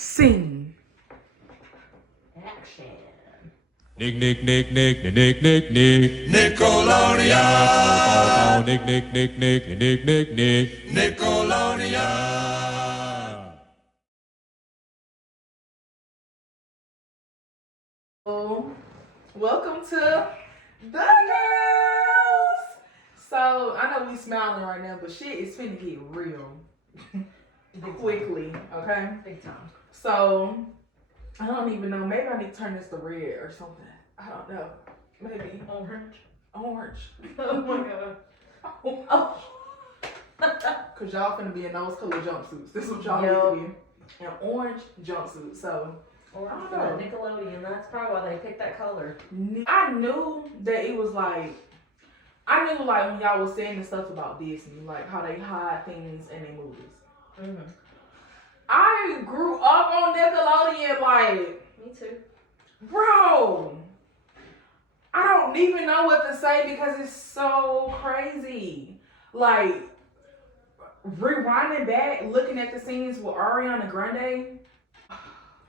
Scene. Action. Nick, Nick, Nick, Nick, Nick, Nick, Nick. Nickelodeon. Nick, Nick, Nick, Nick, Nick, Nick, Nick. Nickelodeon. Welcome to the girls. So I know we smiling right now, but shit is finna get real quickly. Okay. Big time. So I don't even know. Maybe I need to turn this to red or something. I don't know. Maybe Orange. orange. Oh my god. Oh. Cause y'all finna be in those color jumpsuits. This is what y'all need to be. An orange jumpsuit. So Orange I don't for know. Nickelodeon. That's probably why they picked that color. I knew that it was like, I knew like when y'all was saying the stuff about Disney, like how they hide things in their movies. Mm-hmm. I grew up on Nickelodeon, like, Me too. bro, I don't even know what to say because it's so crazy. Like, rewinding back, looking at the scenes with Ariana Grande.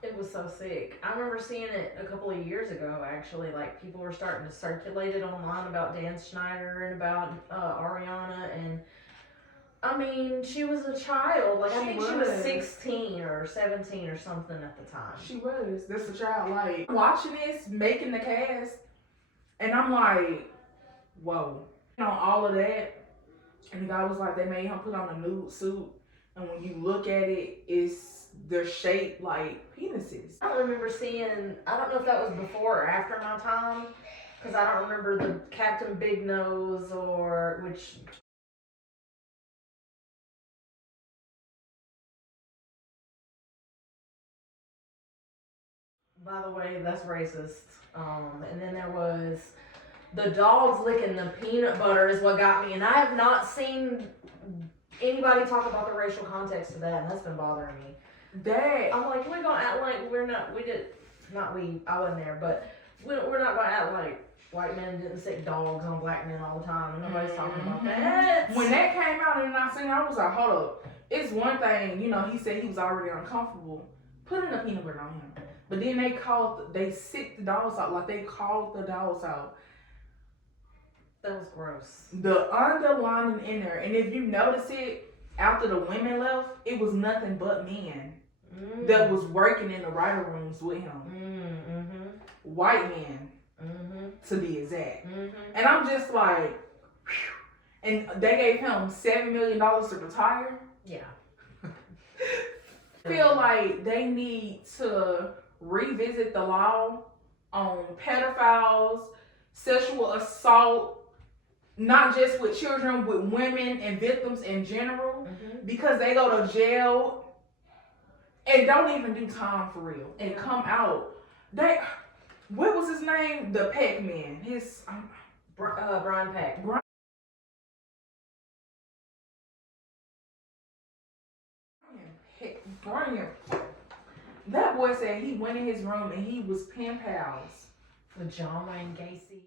It was so sick. I remember seeing it a couple of years ago, actually. Like, people were starting to circulate it online about Dan Schneider and about Ariana. And, I mean, she was a child. Like, I think she was 16 or 17 or something at the time. She was. That's a child. Like, watching this, making the cast, and I'm like, whoa. You know, all of that. And the guy was like, they made him put on a nude suit. And when you look at it, they're shaped like penises. I don't remember seeing, I don't know if that was before or after my time, because I don't remember the Captain Big Nose or which. By the way, that's racist. And then there was the dogs licking the peanut butter is what got me, and I have not seen anybody talk about the racial context of that, and that's been bothering me. I'm like, we're gonna act like I wasn't there, but we're not gonna act like white men didn't stick dogs on black men all the time, and nobody's talking about that. When that came out and I seen it, I was like, hold up. It's one thing, you know, he said he was already uncomfortable putting the peanut butter on him. But then they sicked the dogs out, like they called the dogs out. That was gross. The underlining in there, and if you notice it, after the women left, it was nothing but men that was working in the writer rooms with him. Mm-hmm. White men, to be exact. And I'm just like, whew. And they gave him $7 million to retire. Yeah. I feel like they need to revisit the law on pedophiles, sexual assault, not just with children, with women and victims in general, because they go to jail and don't even do time for real and come out. What was his name? The Peck Man. Brian Peck. Brian. That boy said he went in his room and he was pen pals With John Wayne Gacy.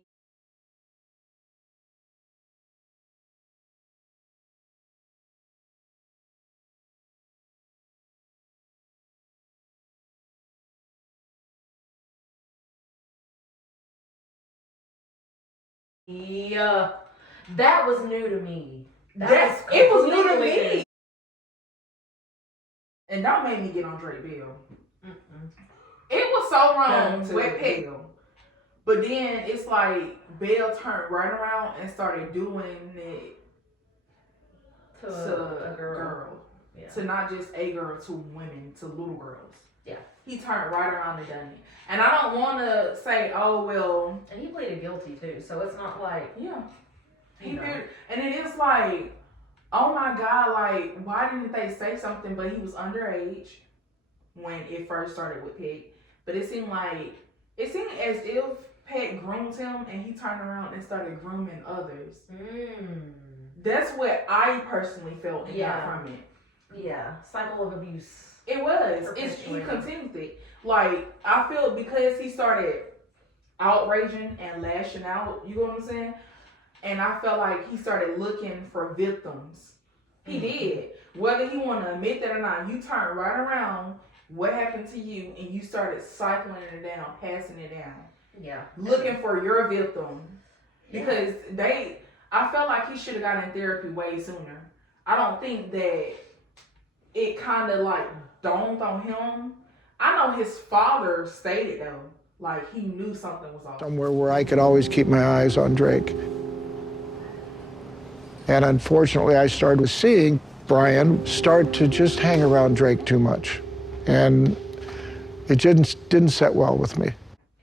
Yeah, that was new to me. It was new to me. And that made me get on Drake Bell. It was so wrong with Bell. But then it's like Bell turned right around and started doing it to a girl. Yeah. To not just a girl, to women, to little girls. Yeah. He turned right around and done it. And I don't want to say, oh, well. And he pleaded guilty too, so it's not like. Yeah. He did. And it is like, oh my God, like, why didn't they say something? But he was underage when it first started with Peck. But it seemed as if Peck groomed him and he turned around and started grooming others. That's what I personally felt and got from it. Yeah, cycle of abuse. It was. He continued it. Like, I feel because he started outraging and lashing out, you know what I'm saying? And I felt like he started looking for victims. He did. Whether he want to admit that or not, you turn right around what happened to you, and you started cycling it down, passing it down, Yeah. looking for your victim. Because I felt like he should have gotten therapy way sooner. I don't think that it kind of like dawned on him. I know his father stated though, like he knew something was off. Somewhere where I could always keep my eyes on Drake. And unfortunately, I started seeing Brian start to just hang around Drake too much. And it didn't set well with me.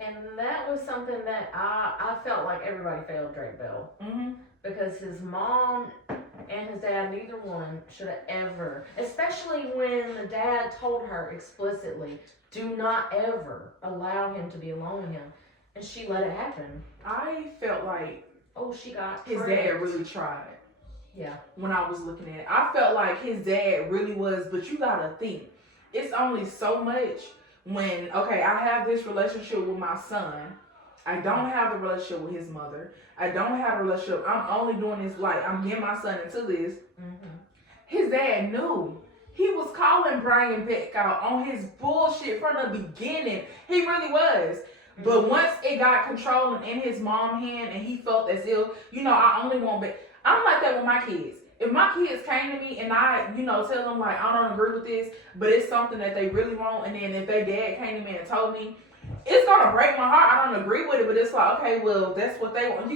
And that was something that I felt like everybody failed Drake Bell. Mm-hmm. Because his mom and his dad, neither one should have ever, especially when the dad told her explicitly, do not ever allow him to be alone with him. And she let it happen. I felt like she got his tricked. dad really tried. Yeah. When I was looking at it, I felt like his dad really was, but you gotta think, it's only so much when, okay, I have this relationship with my son. I don't have the relationship with his mother. I don't have a relationship. I'm only doing this, like, I'm getting my son into this. Mm-hmm. His dad knew. He was calling Brian Beck out on his bullshit from the beginning. He really was. Mm-hmm. But once it got controlling in his mom's hand and he felt as if, I only want Beck. I'm like that with my kids. If my kids came to me and I, tell them, like, I don't agree with this, but it's something that they really want, and then if their dad came to me and told me, it's gonna break my heart. I don't agree with it, but it's like, okay, well, that's what they want.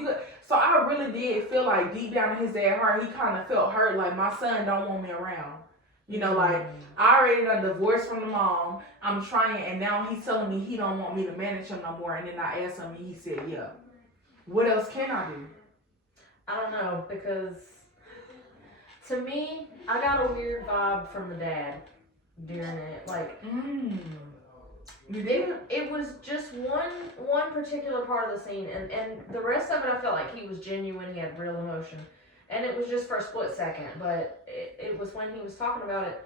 So I really did feel like deep down in his dad's heart, he kind of felt hurt, like my son don't want me around. Like I already done divorced from the mom. I'm trying, and now he's telling me he don't want me to manage him no more. And then I asked him, and he said, yeah. What else can I do? I don't know, because to me, I got a weird vibe from the dad during it. Like, it was just one particular part of the scene, and the rest of it I felt like he was genuine, he had real emotion. And it was just for a split second, but it was when he was talking about it,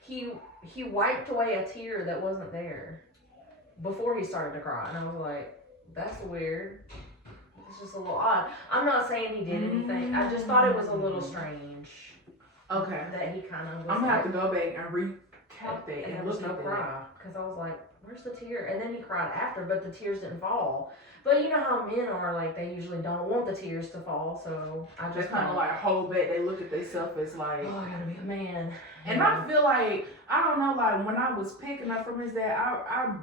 he wiped away a tear that wasn't there before he started to cry. And I was like, that's weird. It's just a little odd. I'm not saying he did anything. I just thought it was a little strange. Okay. That he kind of was I'm going to have to go back and recap that and and look look no at cry. that. Because I was like, where's the tear? And then he cried after, but the tears didn't fall. But you know how men are, like, they usually don't want the tears to fall, so I They just kind of like hold back. They look at themselves as like, oh, I gotta be a man. And I feel like, I don't know, like when I was picking up from his dad, I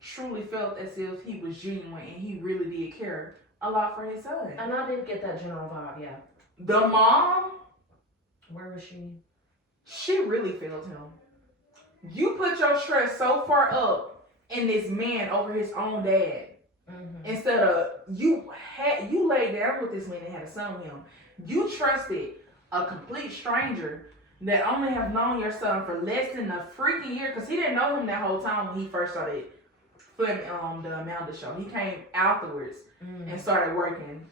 truly felt as if he was genuine and he really did care a lot for his son. And I did get that general vibe, yeah. The mom, where was she? She really failed him. You put your stress so far up in this man over his own dad. Mm-hmm. Instead of you laid down with this man and had a son with him. You trusted a complete stranger that only have known your son for less than a freaking year, because he didn't know him that whole time when he first started filming the Amanda show. He came afterwards and started working.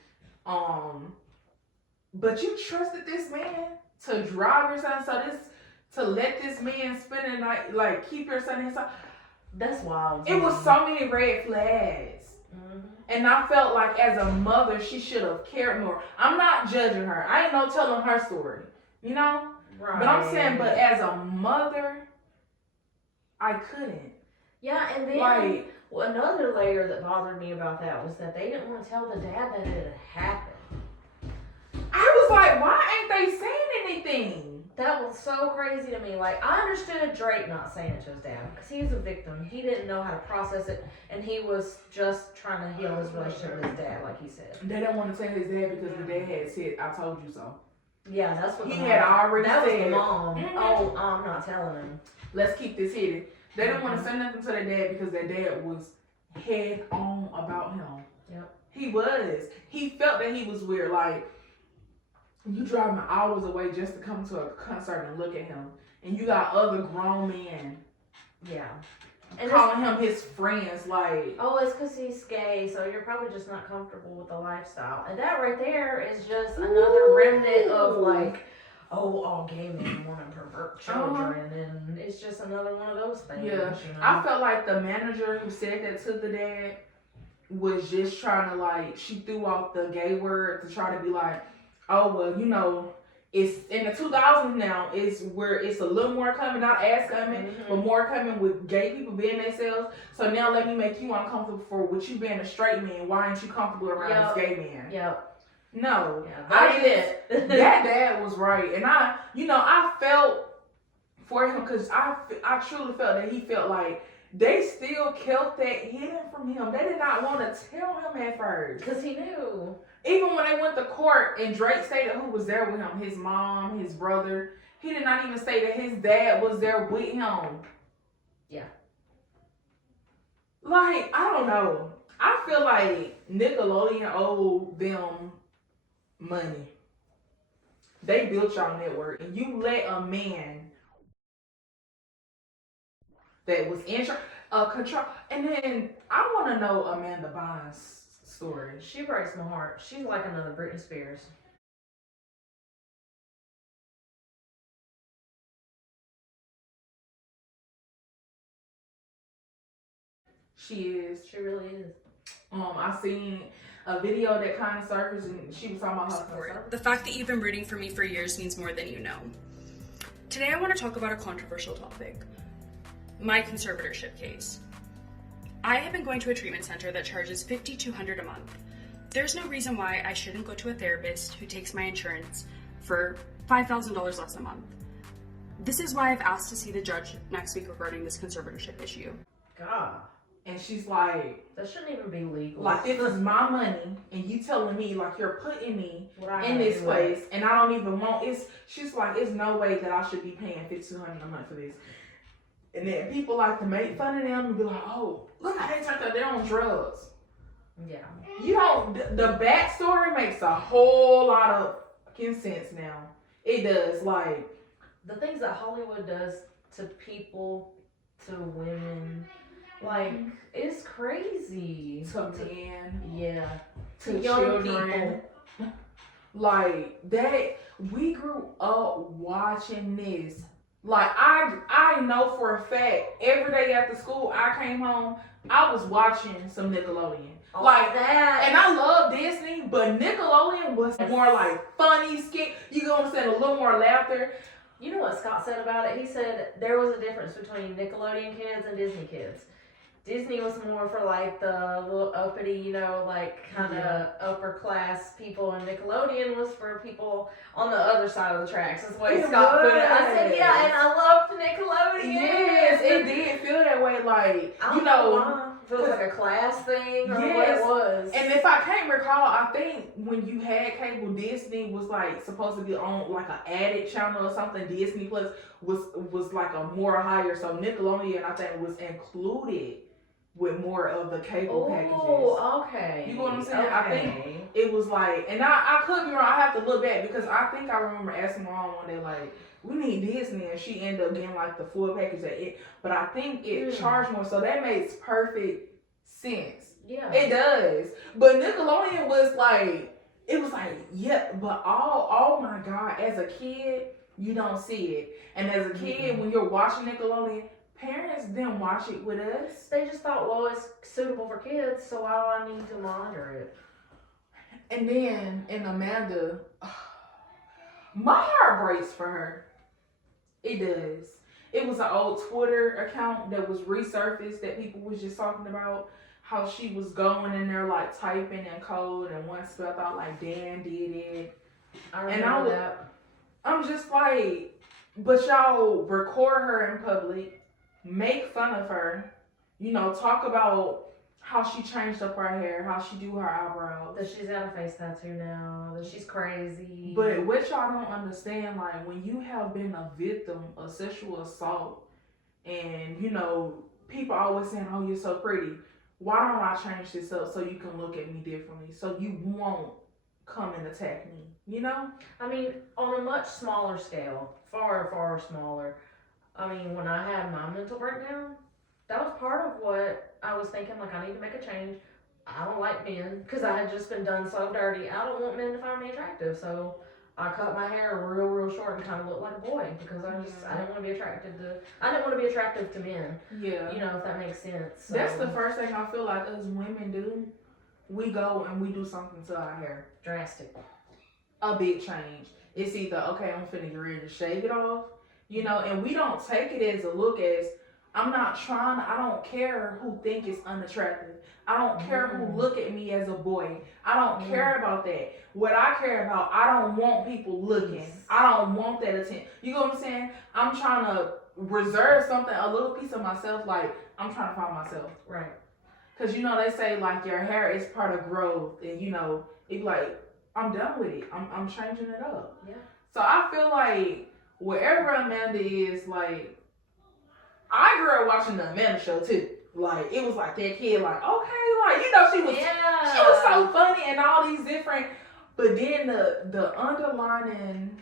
But you trusted this man to drive your son, to let this man spend the night, like keep your son inside. That's wild. It was so many red flags. And I felt like as a mother, she should have cared more. I'm not judging her. I ain't no telling her story, Right. But I'm saying, but as a mother, I couldn't. Yeah, and then another layer that bothered me about that was that they didn't want to tell the dad that it had happened. I was like, why ain't they saying anything? That was so crazy to me. Like, I understood Drake not saying it to his dad because he was a victim. He didn't know how to process it, and he was just trying to heal his relationship with his dad, like he said. They didn't want to tell his dad because the dad had said, "I told you so." Yeah, that's what he had already said. That was the mom. Oh, I'm not telling him. Let's keep this hidden. They didn't want to say nothing to their dad because their dad was head on about him. Yep. He was. He felt that he was weird. Like, you driving hours away just to come to a concert and look at him. And you got other grown men. Yeah. And calling him his friends, like... Oh, it's because he's gay, so you're probably just not comfortable with the lifestyle. And that right there is just another remnant of, like, all gay men want to pervert children. And it's just another one of those things. Yeah. I felt like the manager who said that to the dad was just trying to, like... She threw out the gay word to try to be like... Oh, well, It's in the 2000s now. Is where it's a little more coming, not as coming, but more coming with gay people being themselves. So now let me make you uncomfortable for with you being a straight man. Why ain't you comfortable around this gay man? Yep. No, that ain't it. That dad was right, and I felt for him because I truly felt that he felt like they still kept that hidden from him. They did not want to tell him at first because he knew. Even when they went to court and Drake stated who was there with him, his mom, his brother, he did not even say that his dad was there with him. Yeah. Like, I don't know. I feel like Nickelodeon owed them money. They built y'all network, and you let a man that was in control. And then I want to know Amanda Bynes' story. She breaks my heart. She's like another Britney Spears. She is. She really is. I seen a video that kind of surfaced, and she was talking about her support. The fact that you've been rooting for me for years means more than you know. Today I want to talk about a controversial topic. My conservatorship case. I have been going to a treatment center that charges $5,200 a month. There's no reason why I shouldn't go to a therapist who takes my insurance for $5,000 less a month. This is why I've asked to see the judge next week regarding this conservatorship issue. God. And she's like, that shouldn't even be legal. Like, this is my money, and you telling me, like, you're putting me in this place, and I don't even want, she's like, it's no way that I should be paying $5,200 a month for this. And then people like to make fun of them and be like, oh, look how they turned out they're on drugs. Yeah. You know, the backstory makes a whole lot of sense now. It does. Like, the things that Hollywood does to people, to women, like, it's crazy. To men. Yeah. To young children. People. Like, that, we grew up watching this. Like, I know for a fact, every day after school, I came home, I was watching some Nickelodeon. Like that. And I love Disney, but Nickelodeon was more like funny, skit. You can understand a little more laughter. You know what Scott said about it? He said there was a difference between Nickelodeon kids and Disney kids. Disney was more for like the little uppity, you know, like kind of upper class people, and Nickelodeon was for people on the other side of the tracks. That's the way Scott put it. I said, yeah, and I loved Nickelodeon. Yes, it did feel that way. Like, I don't know why. It was like a class thing or what it was. And if I can't recall, I think when you had cable, Disney was like supposed to be on like an added channel or something. Disney Plus was like a more higher. So Nickelodeon, I think, was included with more of the cable packages. Oh, okay. You know what I'm saying? Okay. I think it was like, and I could be wrong. I have to look back because I think I remember asking my mom one day, like, we need Disney, and she ended up getting like the full package at it. But I think it charged more, so that makes perfect sense. Yeah, it does. But Nickelodeon was like, it was like, yeah, but oh my God, as a kid, you don't see it, and as a kid, when you're watching Nickelodeon, parents didn't watch it with us. They just thought, well, it's suitable for kids, so why do I need to monitor it? And then, and Amanda, my heart breaks for her. It does. It was an old Twitter account that was resurfaced that people was just talking about how she was going in there like typing in code, and one spelled out like Dan did it. I remember that. I'm just like, but y'all record her in public, make fun of her, you know, talk about how she changed up her hair, how she do her eyebrows. That she's got a face tattoo now, that she's crazy. But what y'all don't understand, like, when you have been a victim of sexual assault, and, you know, people always saying, oh, you're so pretty. Why don't I change this up so you can look at me differently, so you won't come and attack me, you know? I mean, on a much smaller scale, far, far smaller. I mean, when I had my mental breakdown, that was part of what I was thinking, like, I need to make a change. I don't like men, because I had just been done so dirty. I don't want men to find me attractive, so I cut my hair real, real short and kind of looked like a boy, because I didn't want to be attractive to men. Yeah. You know, if that makes sense. So. That's the first thing I feel like us women do. We go and we do something to our hair. Drastic. a big change. It's either, okay, I'm finna get ready to shave it off, you know, and we don't take it as a look as, I don't care who think it's unattractive. I don't care who look at me as a boy. I don't care about that. What I care about, I don't want people looking. I don't want that attention. You know what I'm saying? I'm trying to reserve something, a little piece of myself, like, I'm trying to find myself. Right. Because, you know, they say, like, your hair is part of growth. And, you know, it be like, I'm done with it. I'm changing it up. Yeah. So I feel like wherever Amanda is, like, I grew up watching the Amanda show too. Like, it was like that kid, like, okay, like, you know, she was so funny and all these different, but then the underlining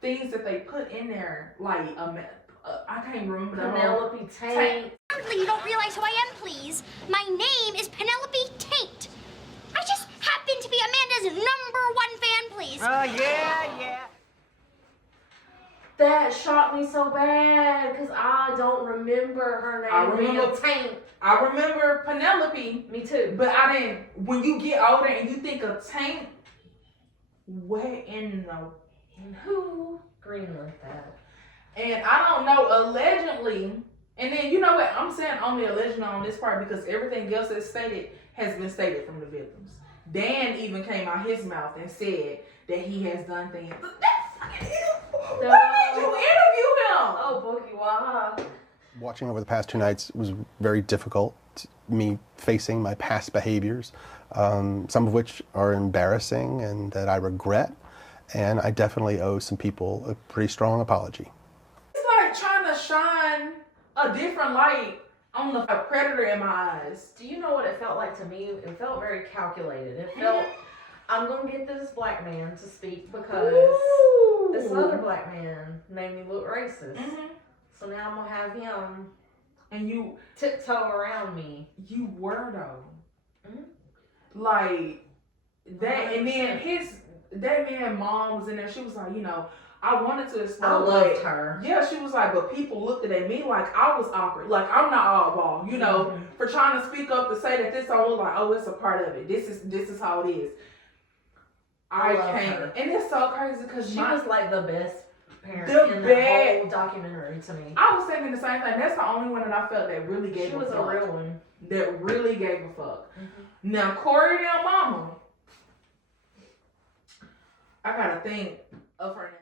things that they put in there, like, I can't remember the Penelope Taint. Apparently you don't realize who I am, please. My name is Penelope Taint. I just happen to be Amanda's #1 fan, please. Yeah. That shocked me so bad because I don't remember her name being Taint. I remember Penelope. Me too. But I didn't, when you get older and you think of Taint, where in the... Who greenlit that? And I don't know, allegedly, and then you know what, I'm saying only allegedly on this part because everything else that's stated has been stated from the victims. Dan even came out his mouth and said that he has done things. That's fucking him. Why did you interview him? Oh, Boogie, wow. Watching over the past 2 nights was very difficult. Me facing my past behaviors, some of which are embarrassing and that I regret. And I definitely owe some people a pretty strong apology. It's like trying to shine a different light on the predator in my eyes. Do you know what it felt like to me? It felt very calculated. It felt, I'm going to get this black man to speak because this other black man made me look racist. So now I'm going to have him and you tiptoe around me. You were though. Like that, and then that man mom was in there. She was like, you know, I wanted to explode. I loved her. Yeah, she was like, but people looked at me like I was awkward. Like I'm not oddball, you know, for trying to speak up to say that this don't look like, oh, it's a part of it. This is how it is. I can't, her. And it's so crazy because she was like the best parent in the the whole documentary to me. I was thinking the same thing. That's the only one that I felt that really gave a fuck. She was a real one. That really gave a fuck. Now Corey and their mama, I gotta think of her name.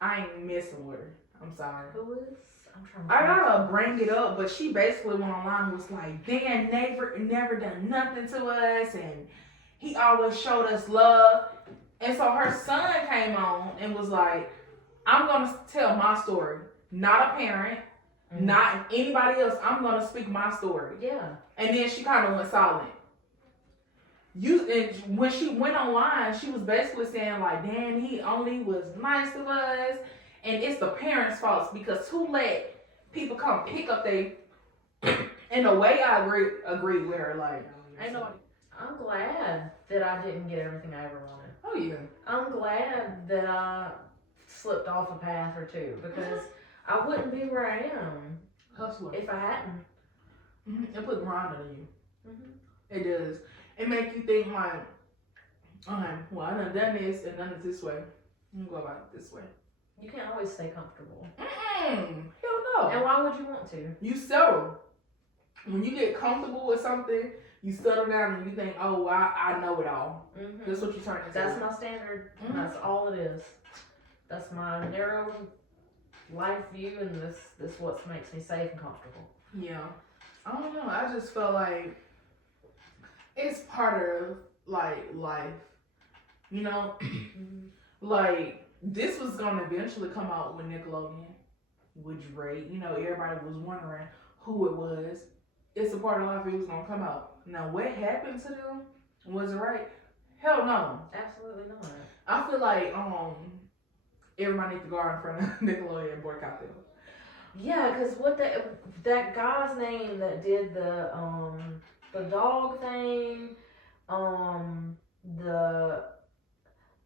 I ain't messing with her. I'm sorry. Who is? I'm trying to I gotta bring it up, but she basically went online and was like, Dan never done nothing to us, and he always showed us love. And so her son came on and was like, I'm gonna tell my story. Not a parent, not anybody else. I'm gonna speak my story. Yeah. And then she kind of went silent. And when she went online, she was basically saying like, Dan, he only was nice to us, and it's the parents' fault because who let people come pick up they. In a way, I agree with her. Like, ain't nobody. I'm glad that I didn't get everything I ever wanted. Oh yeah. I'm glad that I slipped off a path or two because I wouldn't be where I am Hustler. if I hadn't. It put grind on you. It does. It make you think like, well, I done this and done it this way. I'm gonna go about it this way. You can't always stay comfortable. Hell no. And why would you want to? You settle. When you get comfortable with something, you settle down and you think, oh, I know it all. That's what you turn into. That's my standard. That's all it is. That's my narrow life view, and this what makes me safe and comfortable. Yeah. I don't know. I just felt like it's part of like life. You know? Like this was gonna eventually come out with Nickelodeon. would you rate? You know, everybody was wondering who it was. It's a Part of Life. It was gonna come out. Now, what happened to them? Was it right? Hell no. Absolutely not. I feel like everybody needs to go out in front of Nickelodeon and boycott them. Yeah, because what that guy's name that did the dog thing, the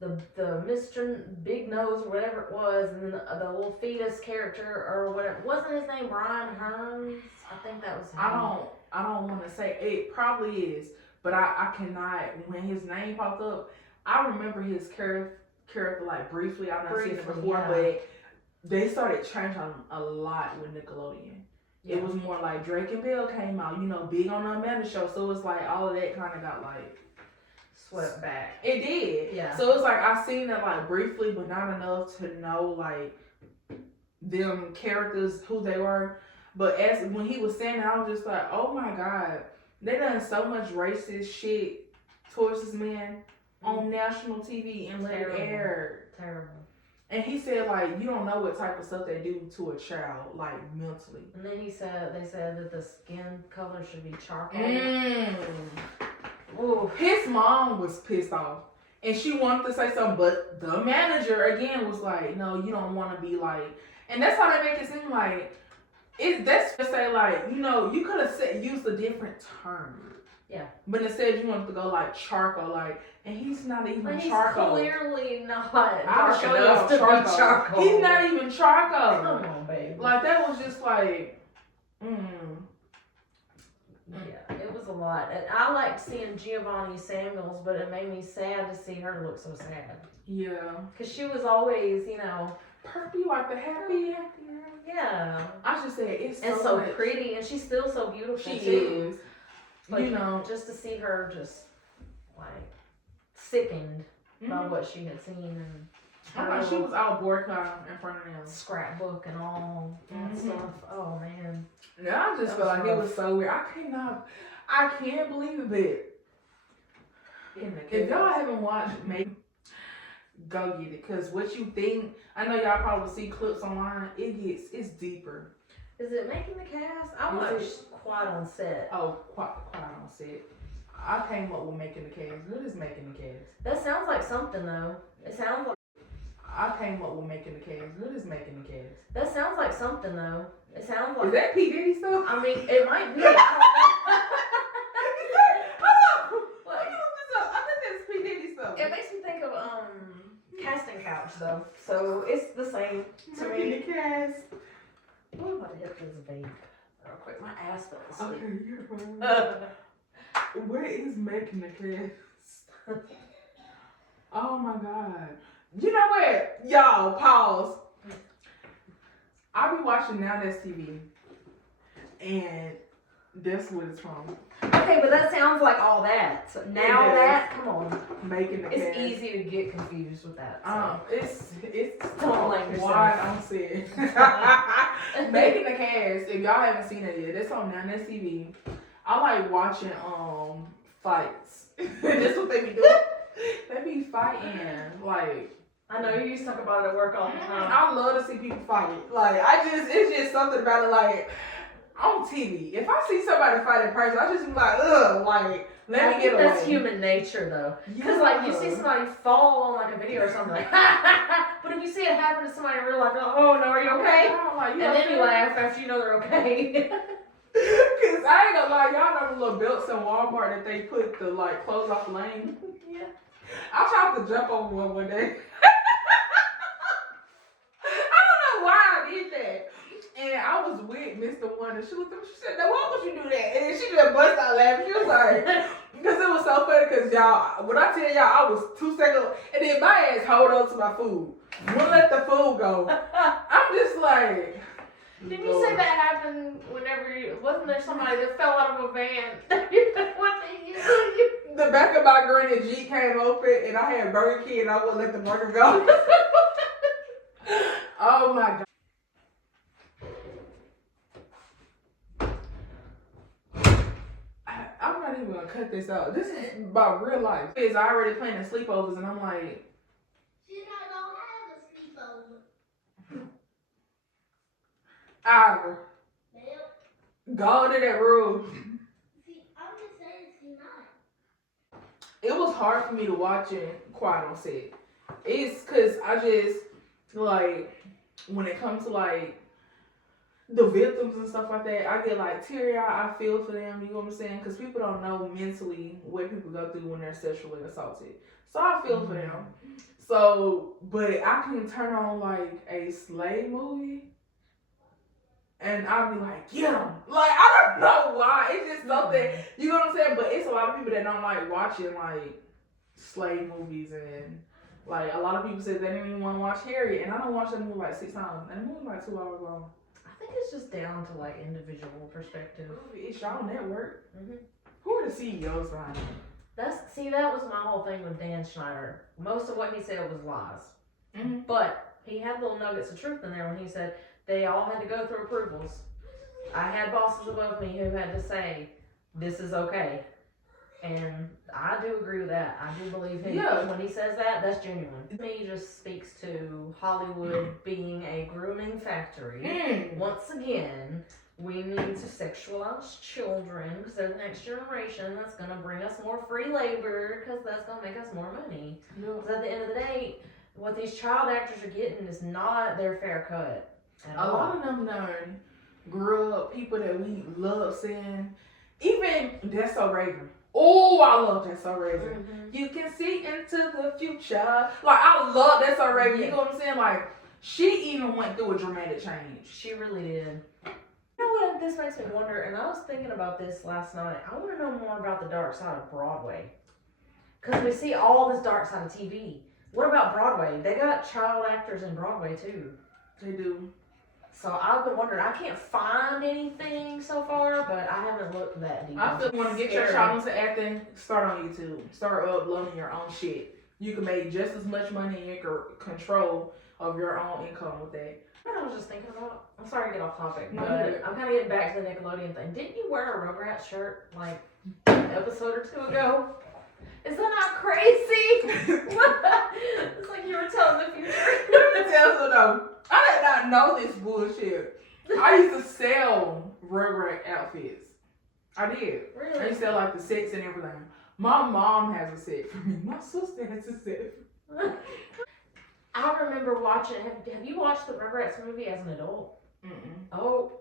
Mr. Big Nose or whatever it was, and then the little fetus character or whatever, wasn't his name Brian Hearns? I think that was him. I don't want to say it probably is, but I cannot. When his name popped up, I remember his character like briefly. I've not seen it before, yeah. but they started changing a lot with Nickelodeon. Yeah. It was more like Drake and Bell came out, you know, big on the Amanda show. So it's like all of that kind of got like Swept back. It did. Yeah. So it's like I seen it like briefly, but not enough to know like them characters, who they were. But as when he was saying it, I was just like, oh my God, they done so much racist shit towards this man on national TV and let it air. Terrible. And he said like, you don't know what type of stuff they do to a child, like mentally. And then they said that the skin color should be charcoal. Ooh. His mom was pissed off. And she wanted to say something, but the manager again was like, no, you don't want to be like, and that's how they make it seem like, that's just say like, you know, you could have used a different term. Yeah. But instead you wanted to go like charcoal, like, and he's not even charcoal. He's clearly not I'll show enough you to be charcoal. He's not even charcoal. Come on, baby. Like that was just like, Yeah, it was a lot. And I liked seeing Giovanni Samuels, but it made me sad to see her look so sad. Yeah. Because she was always, you know, perky, like the happy. Yeah. I should say it's and so pretty, and she's still so beautiful she too. is. Like, you know, just to see her just like sickened by what she had seen, and I thought she was out boycotting in front of them. Scrapbook and all that stuff. Oh man. Yeah, I just feel like it was so weird. I can't believe it. If y'all haven't watched, maybe go get it. Cause what you think, I know y'all probably see clips online. It's deeper. Is it making the cast? I watched Quiet on Set. Oh, quiet on set. I came up with making the cast. What is making the cast? That sounds like something though. It sounds like. I came up with making the cast. What is making the cast? That sounds like something though. It sounds like. Is that P. Diddy stuff? I mean, it might be. I think that's P. Diddy stuff. It makes me think of Casting Couch though, so it's the same to me. Making the cast. What about to hit this vape real quick? My ass fell asleep. Okay, you're fine. What is making the cast? Oh my God. You know what? Y'all, pause. I be watching Now That's TV. And that's what it's from. Okay, but that sounds like all that. So now that, come on. Making the cast. It's easy to get confused with that. So. It's Don't blame yourself. why I don't see it. Making the cast. If y'all haven't seen it yet, that's on Now That's TV. I like watching fights. That's what they be doing. They be fighting like. I know you used to talk about it at work all the time. I love to see people fight. Like it's just something about it. Like on TV, if I see somebody fight in person, I just be like, ugh, like let me get away. That's human nature though, because like you see somebody fall on like a video or something, like, but if you see it happen to somebody in real life, you're like, oh no, are you okay? Like, and then you laugh after you know they're okay. Cause I ain't gonna lie, y'all know the little belts in Walmart that they put the like clothes off the lane. Yeah. I tried to jump over one day. I don't know why I did that. And I was with Mr. One, and she looked at me, she said, now why would you do that? And then she just bust out laughing. She was like, because it was so funny, because y'all, when I tell y'all, I was 2 seconds, and then my ass hold on to my food. Wouldn't let the food go. I'm just like, didn't you say that happened whenever wasn't there somebody that fell out of a van? What did you? The back of my granny Jeep came open, and I had Burger King, and I wouldn't let the burger go. Oh my God. I'm not even gonna cut this out. This is about real life. I already planning sleepovers, and I'm like, Shit, I don't have a sleepover. Ivor, go to that room. See, I'm just saying he's not. It was hard for me to watch it quiet on set. It's because I just, like, when it comes to, like, the victims and stuff like that, I get, like, teary-eyed. I feel for them, you know what I'm saying? Because people don't know mentally what people go through when they're sexually assaulted. So I feel for them. So, but I can turn on, like, a slave movie, and I'll be like, get him. Like, I don't know why. It's just something, you know what I'm saying? But it's a lot of people that don't like watching, like, slave movies. And, like, a lot of people said they didn't even want to watch Harriet. And I don't watch that movie, like, 6 times. And the movie's, like, 2 hours long. I think it's just down to, like, individual perspective. It's y'all network. Mm-hmm. Who are the CEOs behind it? That was my whole thing with Dan Schneider. Most of what he said was lies. Mm-hmm. But he had little nuggets of truth in there when he said they all had to go through approvals. I had bosses above me who had to say, this is okay. And I do agree with that. I do believe him. Yeah. When he says that, that's genuine. To me, just speaks to Hollywood being a grooming factory. Once again, we need to sexualize children because they're the next generation. That's going to bring us more free labor because that's going to make us more money. Because at the end of the day, what these child actors are getting is not their fair cut at all. A lot of them done grew up people that we love seeing. Even That's So Raven. Oh, I love That's So Raven. Mm-hmm. You can see into the future. Like, I love That's So Raven. You know what I'm saying? Like, she even went through a dramatic change. She really did. You know what? This makes me wonder, and I was thinking about this last night. I want to know more about the dark side of Broadway. Because we see all this dark side of TV. What about Broadway? They got child actors in Broadway, too. They do. So I've been wondering. I can't find anything so far, but I haven't looked that deep. I feel you want to get your child into acting, start on YouTube. Start uploading your own shit. You can make just as much money in your control of your own income with that. I was just thinking about, I'm sorry to get off topic, No, but you're good. I'm kind of getting back to the Nickelodeon thing. Didn't you wear a Rugrats shirt like an episode or 2 ago? Is that not crazy? It's like you were telling the future. Let me tell you though, I did not know this bullshit. I used to sell Rugrat outfits. I did. I Really? used to sell like the sets and everything. My mom has a set for me. My sister has a set. I remember watching, have you watched the Rugrats movie as an adult? Mm-mm. Oh,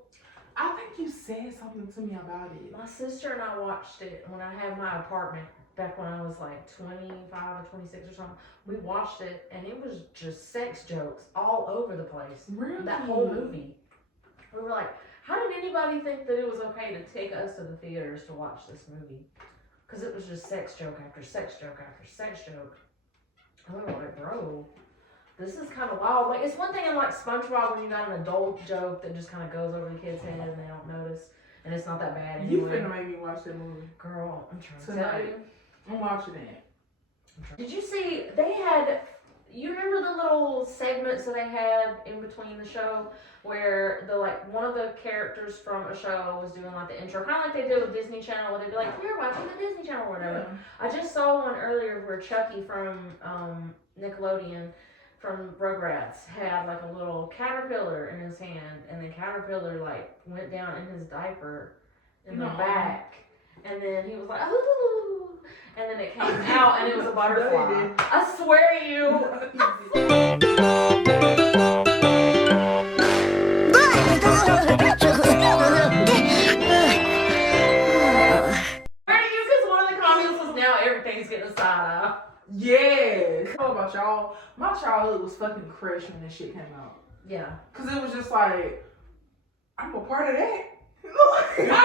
I think you said something to me about it. my sister and I watched it when I had my apartment back when I was like 25 or 26 or something. We watched it and it was just sex jokes all over the place. Really? That whole movie. We were like, how did anybody think that it was okay to take us to the theaters to watch this movie? Because it was just sex joke after sex joke after sex joke. And we were like, bro, this is kind of wild. Like, it's one thing in like SpongeBob when you got an adult joke that just kind of goes over the kid's head and they don't notice. And it's not that bad You anyway. finna make me watch that movie. Girl, I'm trying to tell Tonight. you. I'm watching it. Did you see, they had, you remember the little segments that they had in between the show where the like one of the characters from a show was doing like the intro, kind of like they did with Disney Channel where they'd be like, we're watching the Disney Channel or whatever. Yeah. I just saw one earlier where Chucky from Nickelodeon from Rugrats had like a little caterpillar in his hand, and the caterpillar like went down in his diaper in the No. back, and then he was like, ooh, and then it came out and it was a butterfly. No, he didn't. I swear to you. Where do you? Because one of the comments was now everything's getting a side eye. Yes. How about y'all? My childhood was fucking crushed when this shit came out. Yeah. Cause it was just like, I'm a part of that. I